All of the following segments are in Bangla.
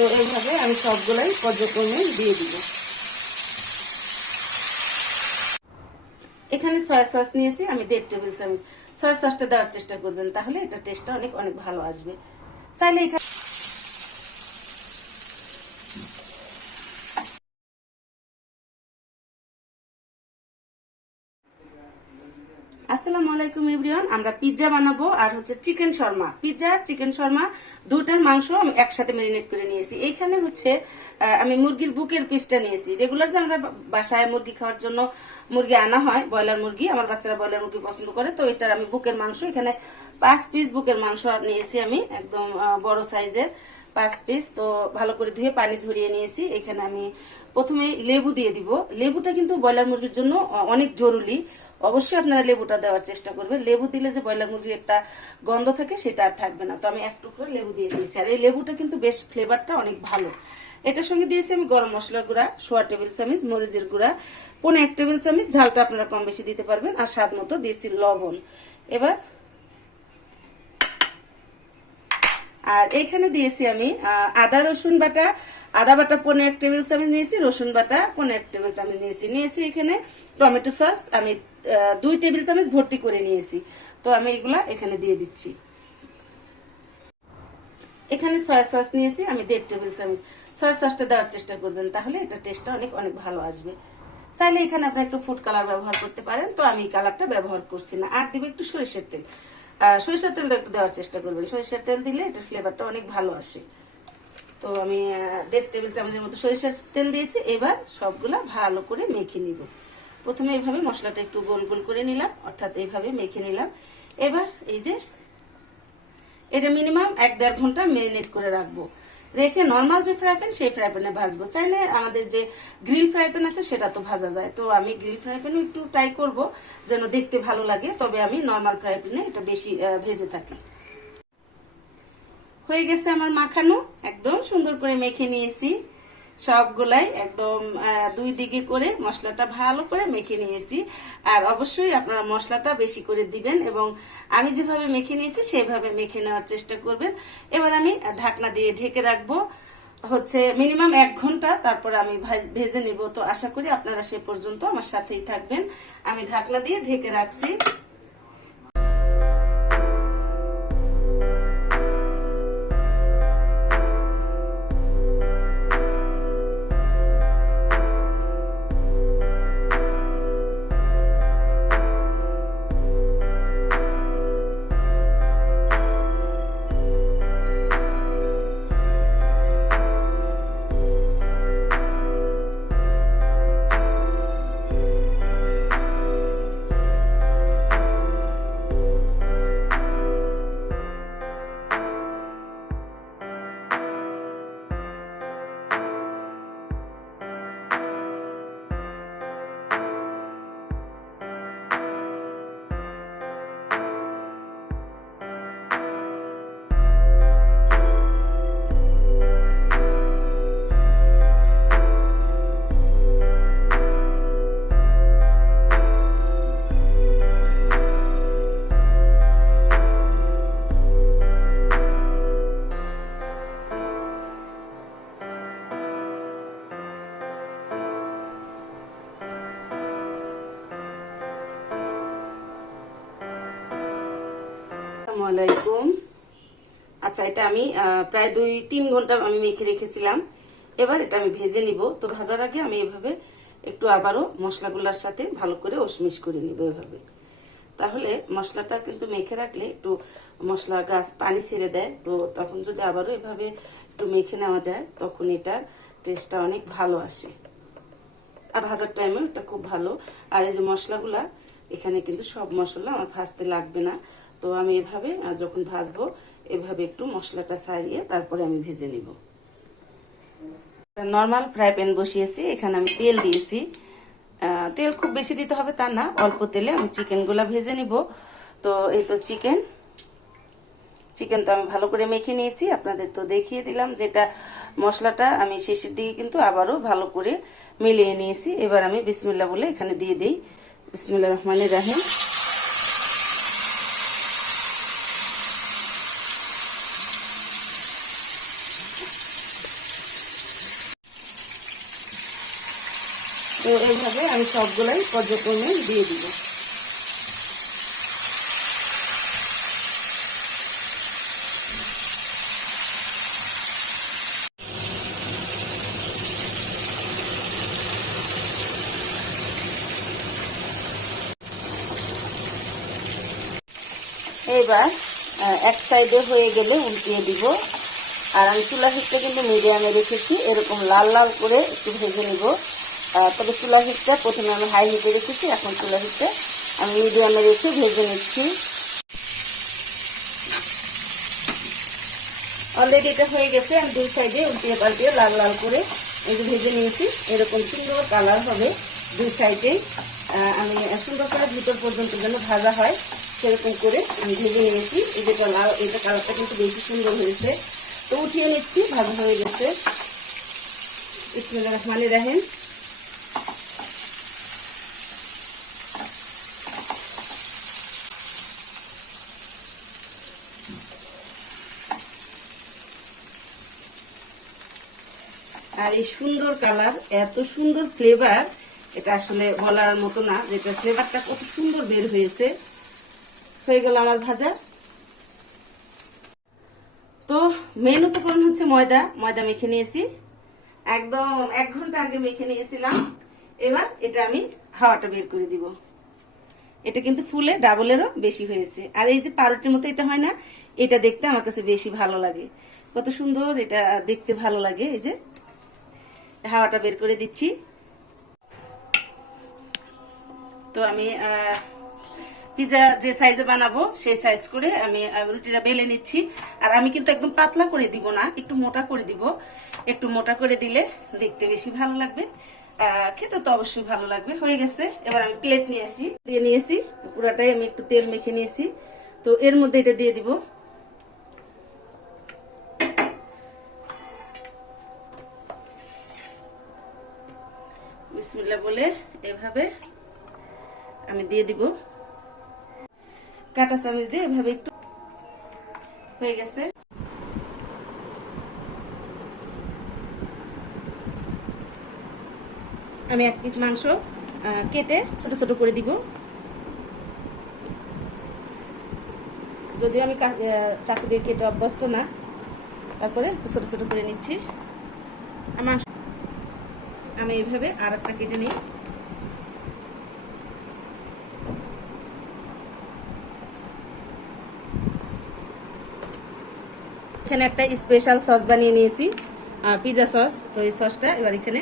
তো এইভাবে আমি সবগুলাই পর্যায়ক্রমে দিয়ে দিব। এখানে সয়া সস নিয়েছি, আমি দেড় টেবিল চামচ। সয়া সসটা দেওয়ার চেষ্টা করবেন, তাহলে এটা টেস্টটা অনেক অনেক ভালো আসবে। চাইলে এখানে আসসালামু আলাইকুম এভরিওয়ান, আমরা পিৎজা বানাবো আর হচ্ছে চিকেন শর্মা। পিৎজা আর চিকেন শর্মা দুটার মাংস আমি একসাথে ম্যারিনেট করে নিয়েছি। এইখানে হচ্ছে আমি মুরগির বুকের পিসটা নিয়েছি। রেগুলার যে আমরা বাসায় মুরগি খাওয়ার জন্য মুরগি আনা হয়, ব্রয়লার মুরগি, আমার বাচ্চারা ব্রয়লার মুরগি পছন্দ করে, তো এটার আমি বুকের মাংস, এখানে পাঁচ পিস বুকের মাংস নিয়েছি আমি, একদম বড় সাইজের পাঁচ পিস, তো ভালো করে ধুয়ে পানি ঝরিয়ে নিয়েছি। এখানে আমি প্রথমে লেবু দিয়ে দিব। লেবুটা কিন্তু ব্রয়লার মুরগির জন্য অনেক জরুরি। অবশ্যই আপনারা লেবুটা দেওয়ার চেষ্টা করবেন। লেবু দিলে যে ব্রয়লার মুরগির একটা গন্ধ থাকে, সেটা আর থাকবে না। তো আমি এক টুকরো লেবু দিয়ে দিয়েছি। আর এই লেবুটা কিন্তু বেশ ফ্লেভারটা অনেক ভালো। এটার সঙ্গে দিয়েছি আমি গরম মশলার গুঁড়া, সোয়া টেবিল চামিচ, মরিচের গুঁড়া, পনে এক টেবিল চামিচ, ঝালটা আপনারা কম বেশি দিতে পারবেন। আর স্বাদ মতো দিয়েছি লবণ। এবার আর এখানে দিয়েছি আমি আদা, রসুন বাটা, আদা বাটা পনেরো এক টেবিল চামচ নিয়েছি, রসুন বাটা পনেরো এক টেবিল চামচ নিয়েছি। নিয়েছি এখানে টমেটো সস, আমি দুই টেবিল চামচ ভর্তি করে নিয়েছি। তো আমি এগুলা এখানে দিয়ে দিচ্ছি। এখানে সয়া সস নিয়েছি, আমি দেড় টেবিল চামচ। সয়া সসটা দেওয়ার চেষ্টা করবেন, তাহলে এটা টেস্টটা অনেক অনেক ভালো আসবে। চাইলে এখানে আপনি একটু ফুড কালার ব্যবহার করতে পারেন, তো আমি কালারটা ব্যবহার করছি না। আর দিবে একটু সরিষার তেল। সরিষার তেলটা দেওয়ার চেষ্টা করবেন সরিষার তেল দিলে এটা ফ্লেভারটা অনেক ভালো আসে। তো আমি দেড় টেবিল চামচের মতো সরিষার তেল দিয়েছি। এবার সবগুলা ভালো করে মেখে নিব। প্রথমে এইভাবে মশলাটা একটু গোল গোল করে নিলাম। অর্থাৎ এইভাবে মেখে নিলাম। এবার এই যে, এটা মিনিমাম এক দেড় ঘণ্টা মেরিনেট করে রাখব। রেখে নর্মাল যে ফ্রাই প্যান সেই ফ্রাই প্যানে ভাজবো। চাইলে আমাদের যে গ্রিল ফ্রাই প্যান আছে, সেটা তো ভাজা যায়। তো আমি গ্রিল ফ্রাই প্যানও একটু ট্রাই করব, যেন দেখতে ভালো লাগে। তবে আমি নর্মাল ফ্রাই প্যানে এটা বেশি ভেজে থাকি। হয়ে গেছে আমার মাখানো। একদম সুন্দর করে মেখে নিয়েছি। সবগুলাই একদম দুই দিকে করে মশলাটা ভালো করে মেখে নিয়েছি। আর অবশ্যই আপনারা মশলাটা বেশি করে দিবেন এবং আমি যেভাবে মেখে নিয়েছি সেভাবে মেখে নেওয়ার চেষ্টা করবেন। এবার আমি ঢাকনা দিয়ে ঢেকে রাখব। হচ্ছে মিনিমাম এক ঘণ্টা তারপর আমি ভাজ- নেব। তো আশা করি আপনারা সে পর্যন্ত আমার সাথেই থাকবেন। আমি ঢাকনা দিয়ে ঢেকে রাখছি। আসসালামু আলাইকুম। আচ্ছা এটা আমি প্রায় দুই, তিন ঘণ্টা আমি মেখে রেখেছিলাম। এবার এটা আমি ভেজে নিব। তো ভাজার আগে আমি এভাবে একটু আবারও মশলাগুলোর সাথে ভালো করে ওসমিশ করে নিব এভাবে। তাহলে মশলাটা কিন্তু মেখে রাখলে একটু মশলা গাছ পানি ছেড়ে দেয়। তো তখন যদি আবারও এভাবে একটু মেখে নেওয়া যায়, তখন এটার টেস্টটা অনেক ভালো আসে। আর ভাজার টাইমেও এটা খুব ভালো। আর এই যে মশলাগুলা, এখানে কিন্তু সব মশলা আমার ভাজতে লাগবে না। তো আমি এভাবে যখন ভাজবো, এভাবে একটু মশলাটা সারিয়ে তারপরে আমি ভেজে নিব। নর্মাল ফ্রাই প্যান বসিয়েছি, এখানে আমি তেল দিয়েছি। তেল খুব বেশি দিতে হবে তা না, অল্প তেলে আমি চিকেনগুলা ভেজে নিব। তো এই তো চিকেন। চিকেন তো আমি ভালো করে মেখে নিয়েছি, আপনাদের তো দেখিয়ে দিলাম যেটা মশলাটা। আমি শেষের দিকে কিন্তু আবারও ভালো করে মিলিয়ে নিয়েছি। এবার আমি বিসমিল্লা বলে এখানে দিয়ে দিই। বিসমিল্লা রহমানের রাহিম তো এইভাবে আমি সবগুলাই পর্যায়ক্রমে দিয়ে দিব। এইবার আহ, এক সাইডে হয়ে গেলে উল্টিয়ে দিব। আর আমি চুলা হিটটা কিন্তু মিডিয়ামে রেখেছি এরকম লাল লাল করে একটু ভেজে নিব। তবে চুলা হিটটা প্রথমে আমি হাই হিটে রেখেছি, এখন চুলা হিটটা আমি মিডিয়ামে রেখে ভেজে নিচ্ছি। অলরেডি এটা হয়ে গেছে, আমি দুই সাইডে উল্টিয়ে পাল্টিয়ে লাল লাল করে এই ভেজে নিয়েছি, এরকম সুন্দর কালার হবে দুই সাইডে আমি সুন্দর করে ভিতর পর্যন্ত যেন ভাজা হয়, সেরকম করে আমি ভেজে নিয়েছি। এই যে লাল এটা কালারটা কিন্তু বেশি সুন্দর হয়েছে। তো উঠিয়ে নিচ্ছি, ভাজা হয়ে গেছে। ইসমিল্লা রহমানি রাহেন আর এই সুন্দর কালার, এত সুন্দর ফ্লেভার এটা আসলে বলার মতো না যেটা ফ্লেভারটা কত সুন্দর বের হয়েছে। হয়ে গেল আমার ভাজা। তো মেন উপকরণ হচ্ছে ময়দা ময়দা মেখে নিয়েছি। একদম এক ঘণ্টা আগে মেখে নিয়েছিলাম। এবার এটা আমি হাওয়াটা বের করে দিব। এটা কিন্তু ফুলে, ডাবলেরও বেশি হয়েছে। আর এই যে পাউরুটির মতো এটা হয় না, এটা দেখতে আমার কাছে বেশি ভালো লাগে। কত সুন্দর, এটা দেখতে ভালো লাগে। এই যে হাওয়াটা বের করে দিচ্ছি। তো আমি পিজা যে সাইজে বানাবো, সেই সাইজ করে আমি রুটিটা বেলে নিচ্ছি। আর আমি কিন্তু একদম পাতলা করে দিব না, একটু মোটা করে দিব। একটু মোটা করে দিলে দেখতে বেশি ভালো লাগবে। খেতে তো অবশ্যই ভালো লাগবে। হয়ে গেছে। এবার আমি প্লেট নিয়ে আসি। দিয়ে নিয়েছি। পুরাটাই আমি একটু তেল মেখে নিয়েছি। তো এর মধ্যে এটা দিয়ে দিব। বিসমিল্লা বলে এভাবে আমি দিয়ে দিব। কাটা চামচ দিয়ে এভাবে একটু হয়ে গেছে। আমি এক পিস মাংস কেটে ছোট ছোট করে দিব। যদিও আমি চাকু দিয়ে কেটে অভ্যস্ত না, তারপরে ছোট ছোট করে নিচ্ছি। মাংস আমি এইভাবে আর একটা কেটে নিই। এখানে একটা স্পেশাল সস বানিয়ে নিয়েছি পিজা সস তো এই সসটা এবার এখানে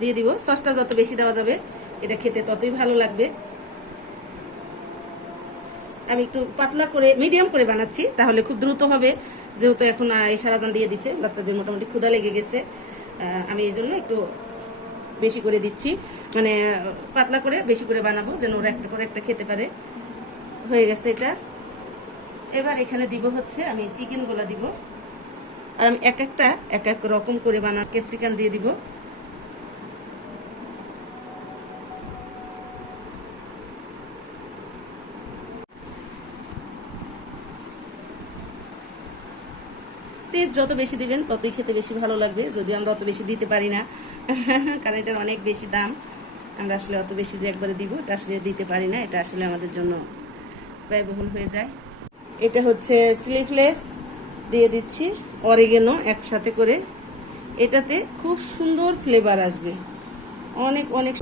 দিয়ে দিব। সসটা যত বেশি দেওয়া যাবে, এটা খেতে ততই ভালো লাগবে। আমি একটু পাতলা করে মিডিয়াম করে বানাচ্ছি, তাহলে খুব দ্রুত হবে। যেহেতু এখন এই সারাজান দিয়ে দিছে, বাচ্চাদের মোটামুটি ক্ষুধা লেগে গেছে। আমি এই জন্য একটু বেশি করে দিচ্ছি। মানে পাতলা করে বেশি করে বানাবো যেন ওরা একটা করে একটা খেতে পারে। হয়ে গেছে এটা। এবার এখানে দিব হচ্ছে, আমি চিকেনগুলো দিব। আর আমি এক একটা, এক এক রকম করে বানা ক্যাপসিকাম দিয়ে দিব। চিজ যত বেশি দিবেন, ততই খেতে বেশি ভালো লাগবে। যদি আমরা অত বেশি দিতে পারি না, কারণ এটার অনেক বেশি দাম। আমরা আসলে অত বেশি যে একবারে দিব, এটা আসলে দিতে পারি না। এটা আসলে আমাদের জন্য ব্যয়বহুল হয়ে যায়। এটা হচ্ছে স্লিভলেস। দিয়ে দিচ্ছি অরিগেনো একসাথে করে। এটাতে খুব সুন্দর ফ্লেভার আসবে। অনেক অনেক